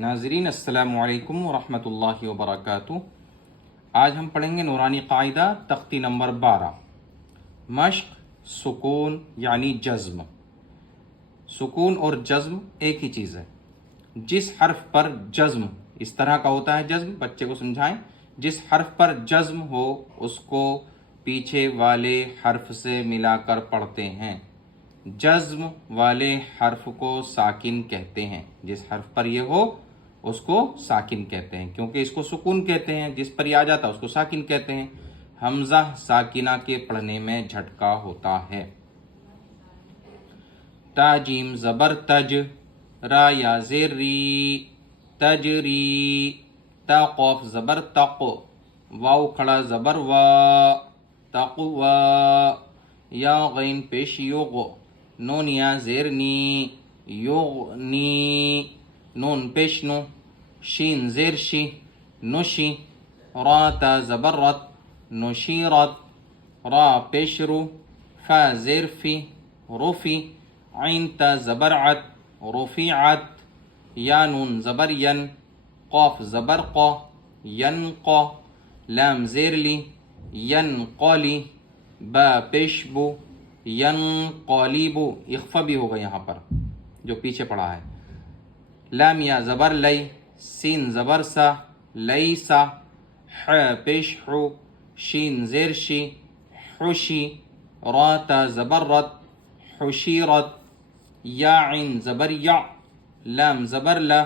ناظرین السلام علیکم ورحمۃ اللہ وبرکاتہ۔ آج ہم پڑھیں گے نورانی قاعدہ تختی نمبر 12، مشق سکون یعنی جزم۔ سکون اور جزم ایک ہی چیز ہے۔ جس حرف پر جزم، اس طرح کا ہوتا ہے جزم، بچے کو سمجھائیں، جس حرف پر جزم ہو اس کو پیچھے والے حرف سے ملا کر پڑھتے ہیں۔ جزم والے حرف کو ساکن کہتے ہیں۔ جس حرف پر یہ ہو اس کو ساکن کہتے ہیں، کیونکہ اس کو سکون کہتے ہیں، جس پر یہ آ جاتا ہے اس کو ساکن کہتے ہیں۔ حمزہ ساکنہ کے پڑھنے میں جھٹکا ہوتا ہے۔ تا جیم زبر تج، را یا زیر ری، تجری۔ تا قوف زبر تق، واو کھڑا زبر وا، تقوا۔ یا غین پیش یوغ، نون یا زیر نی، یغنی۔ نون پیش نو، شین زیر شی، نشی۔ را تا زبر رت، نشیرت۔ را پیش رو، فا زیر فی، رفی۔ عین تا زبر عت، رفیعت۔ یا نون زبر ین، قاف زبر قا، ینقا۔ لام زیر لی، ینقلی۔ با پیش بو، ینقلیبو۔ اخفا بھی ہوگا یہاں پر جو پیچھے پڑا ہے۔ لام یا زبر لی، سین زبر سا، لیسا۔ ح پیش حو، شین زیر شی، حشی۔ را تا زبر رت، حشیرت۔ یا عین زبر یا، لام زبر لا،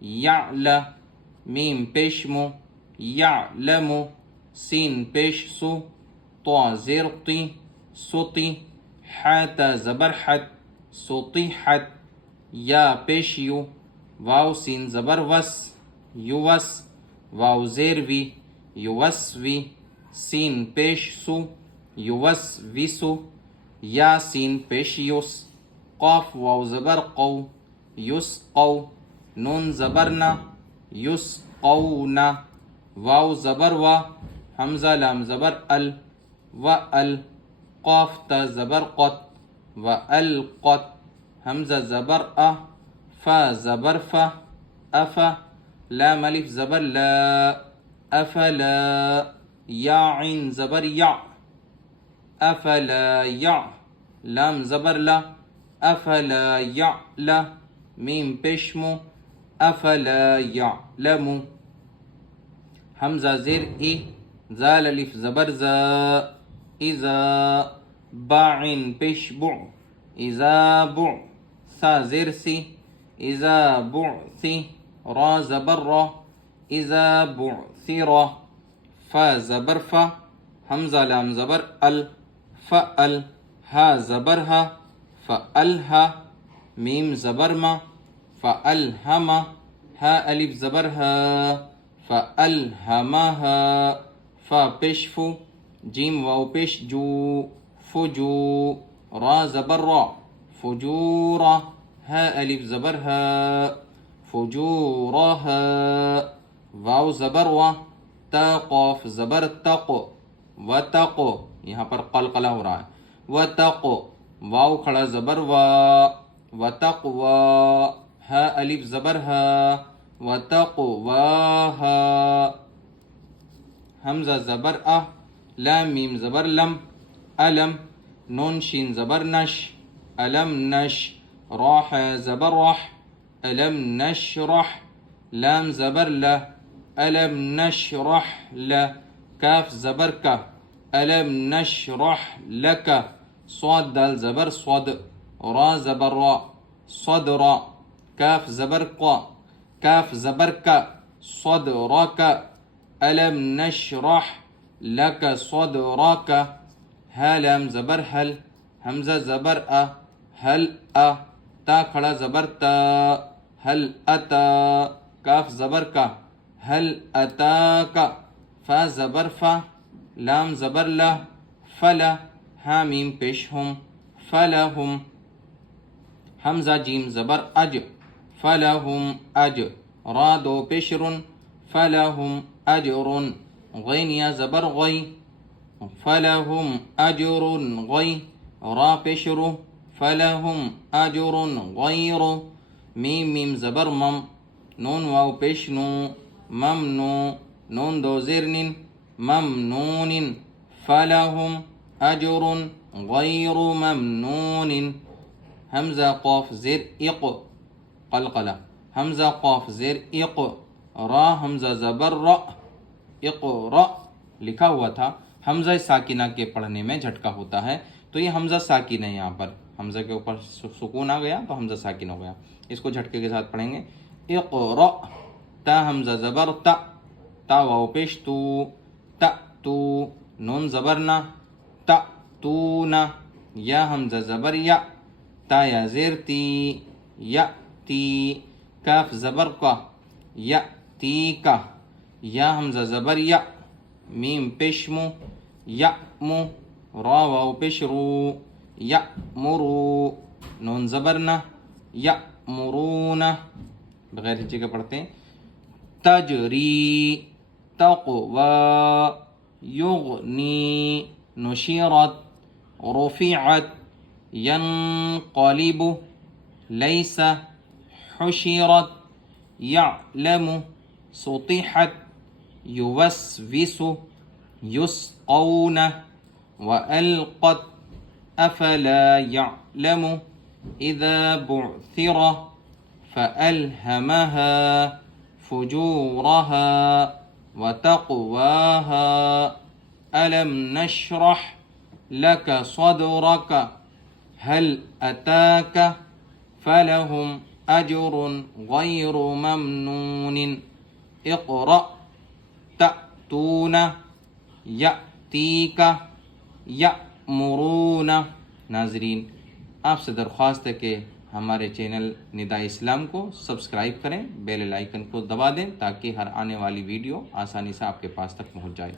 یعلا۔ میم پیش مو، یعلمو۔ سین پیش سو، طا زیر طی، سطی۔ ح تا زبر حت، سطیحت۔ یا پیش یو، واو سین زبر وس، یوس۔ واو زیر وی، یوسوی۔ سین پیش سو، یوسوسو۔ یا سین پیش یوس، قاف واو زبر قو، یسقو۔ نون زبر نا، یسقونا۔ واو زبر وا، حمزہ لام زبر ال، وَأَل۔ قاف تا زبر قط، وَأَلْقَت۔ حمزہ زبر ا، فا زبر فا، افا۔ لام الف زبر لا، افلا۔ یا عین زبر یا، افلا یا۔ لام زبر لا، افلا یعلا۔ میم پیش مو، افلا یعلمو۔ حمزہ زیر ای، زال الف زبر زا، اذا۔ با عین پیش بع، اذا بع۔ سا زیر سی، اذا بعثی۔ را زبر را، اذا بعثرا۔ فا زبر فا، حمزہ لام زبر ال، فأل۔ ہا زبر ہا، فألہا۔ میم زبر ما، فألہما۔ ہا الف زبر ہا، فألہمہا۔ فا پیش فو، جیم واو پیش جو، فجو۔ را زبر را، فجورا۔ ہا الف زبر ہا، فجورہا۔ واو زبر وا، تا قاف زبر تق، وتق۔ یہاں پر قلقلہ ہو رہا ہے، وتق۔ واو کھڑا زبر وا، وتقوا۔ ہا الف زبر ہا، وتقواہا۔ حمزہ زبر ا، لام میم زبر لم، علم۔ نون شین زبر نش، علم نش۔ راح زبر رح، علم نشرح۔ لام زبر لا، علم نشرح لا۔ کاف زبر کا، علم نشرح لک۔ صاد دال زبر صد، را زبر را، صدرا۔ کاف زبر قا، کاف زبر کا، صدرک۔ علم نشرح لک صدرک۔ ہا لام زبر حل، حمزہ زبر ا، حل ا۔ تا کھڑا زبر تا، حل اتا۔ کاف زبر کا، حل اتاک۔ فا زبر فا، لام زبر لا، فلا۔ ہا میم پیش ہم، فلہم۔ حمزہ جیم زبر اج، فلہم اج۔ را دو پیش رن، فلہم اجر۔ غین یا زبر غی، فلہم اجر غی۔ را پیش رو، فلہم اجر غیر۔ میم میم زبر مم، نون واو پیش نو ممنو نون دو زرن ممنون فلهم أجر غير ممنون حمزة قاف زر اق قلقلہ حمزہ قاف زر اق را حمزہ زبر را اقرا لکھا ہوا تھا، حمزہ ساکنہ کے پڑھنے میں جھٹکا ہوتا ہے، تو یہ حمزہ ساکن ہے، یہاں پر حمزہ کے اوپر سکون آ گیا تو حمزہ ساکن ہو گیا، اس کو جھٹکے کے ساتھ پڑھیں گے اقرا تا حمزہ زبر تا تا واو پیش تو تا تو نون زبرنا تا تو نا یا حمزہ زبر یا تا یا زیر تی یا تی کاف زبر کا یا تی کا یا حمزہ زبر یا میم پیشمو یا مو را واو پیش رو یا مرو نون زبرنا یا مرونا بغیر ہچے کے پڑھتے ہیں تجری تقوی یغنی نشیرت رفعت ينقلب ليس حشرت يعلم سطحت يوسوس يسقون وألقت أفلا يعلم إذا بعثر فألهمها فجورها وتقواها ألم نشرح لك صدرك هل أتاك فلهم أجر غير ممنون اقرأ تأتون یأتیک یأمرون۔ ناظرین، آپ سے درخواست ہے کہ ہمارے چینل نداء اسلام کو سبسکرائب کریں، بیل آئیکن کو دبا دیں تاکہ ہر آنے والی ویڈیو آسانی سے آپ کے پاس تک پہنچ جائے۔